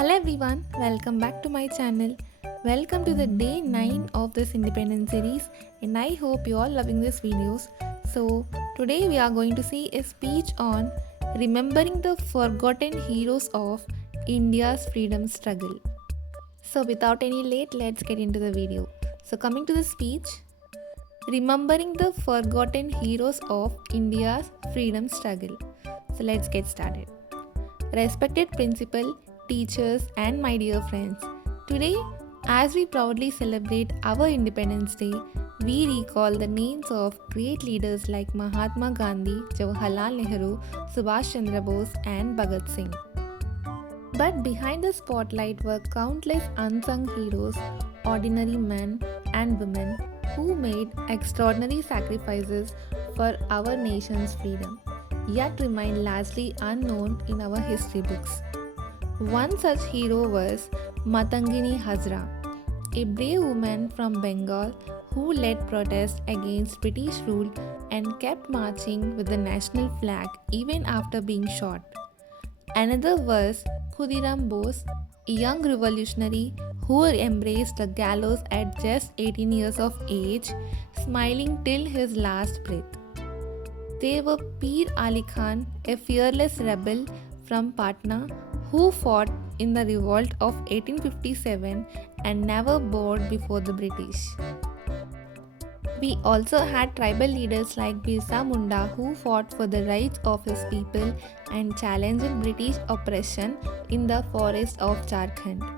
Hello everyone, welcome back to my channel. Welcome to the day 9 of this independence series and I hope you all loving these videos. So today we are going to see a speech on remembering the forgotten heroes of India's freedom struggle. So without any late, let's get into the video. So coming to the speech, remembering the forgotten heroes of India's freedom struggle. So let's get started. Respected principal, teachers, and my dear friends, today, as we proudly celebrate our Independence Day, we recall the names of great leaders like Mahatma Gandhi, Jawaharlal Nehru, Subhash Chandra Bose, and Bhagat Singh. But behind the spotlight were countless unsung heroes, ordinary men and women who made extraordinary sacrifices for our nation's freedom, yet remain largely unknown in our history books. One such hero was Matangini Hazra, a brave woman from Bengal who led protests against British rule and kept marching with the national flag even after being shot. Another was Khudiram Bose, a young revolutionary who embraced the gallows at just 18 years of age, smiling till his last breath. They were Pir Ali Khan, a fearless rebel from Patna who fought in the revolt of 1857 and never bowed before the British. We also had tribal leaders like Birsa Munda who fought for the rights of his people and challenged British oppression in the forest of Jharkhand.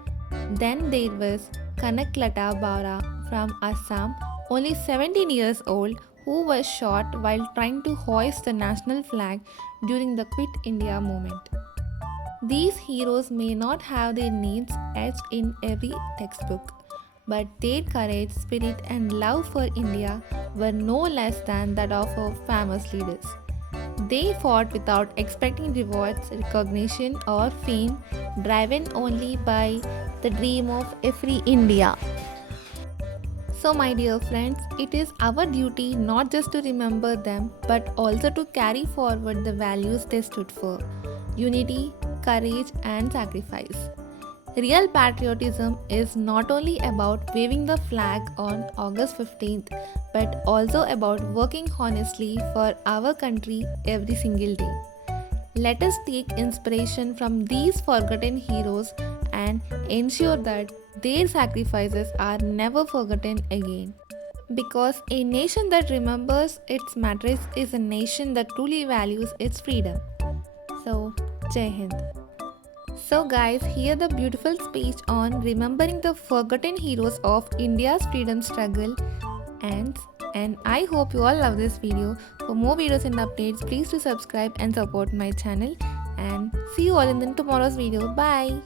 Then there was Kanaklata Bara from Assam, only 17 years old, who was shot while trying to hoist the national flag during the Quit India movement. These heroes may not have their names etched in every textbook, but their courage, spirit, and love for India were no less than that of our famous leaders. They fought without expecting rewards, recognition, or fame, driven only by the dream of a free India. So, my dear friends, it is our duty not just to remember them but also to carry forward the values they stood for: unity, courage, and sacrifice. Real patriotism is not only about waving the flag on August 15th but also about working honestly for our country every single day. Let us take inspiration from these forgotten heroes and ensure that their sacrifices are never forgotten again. Because a nation that remembers its matrix is a nation that truly values its freedom. So, Jai Hind. So guys, here the beautiful speech on remembering the forgotten heroes of India's freedom struggle ends. And I hope you all love this video. For more videos and updates, please do subscribe and support my channel. And see you all in tomorrow's video. Bye.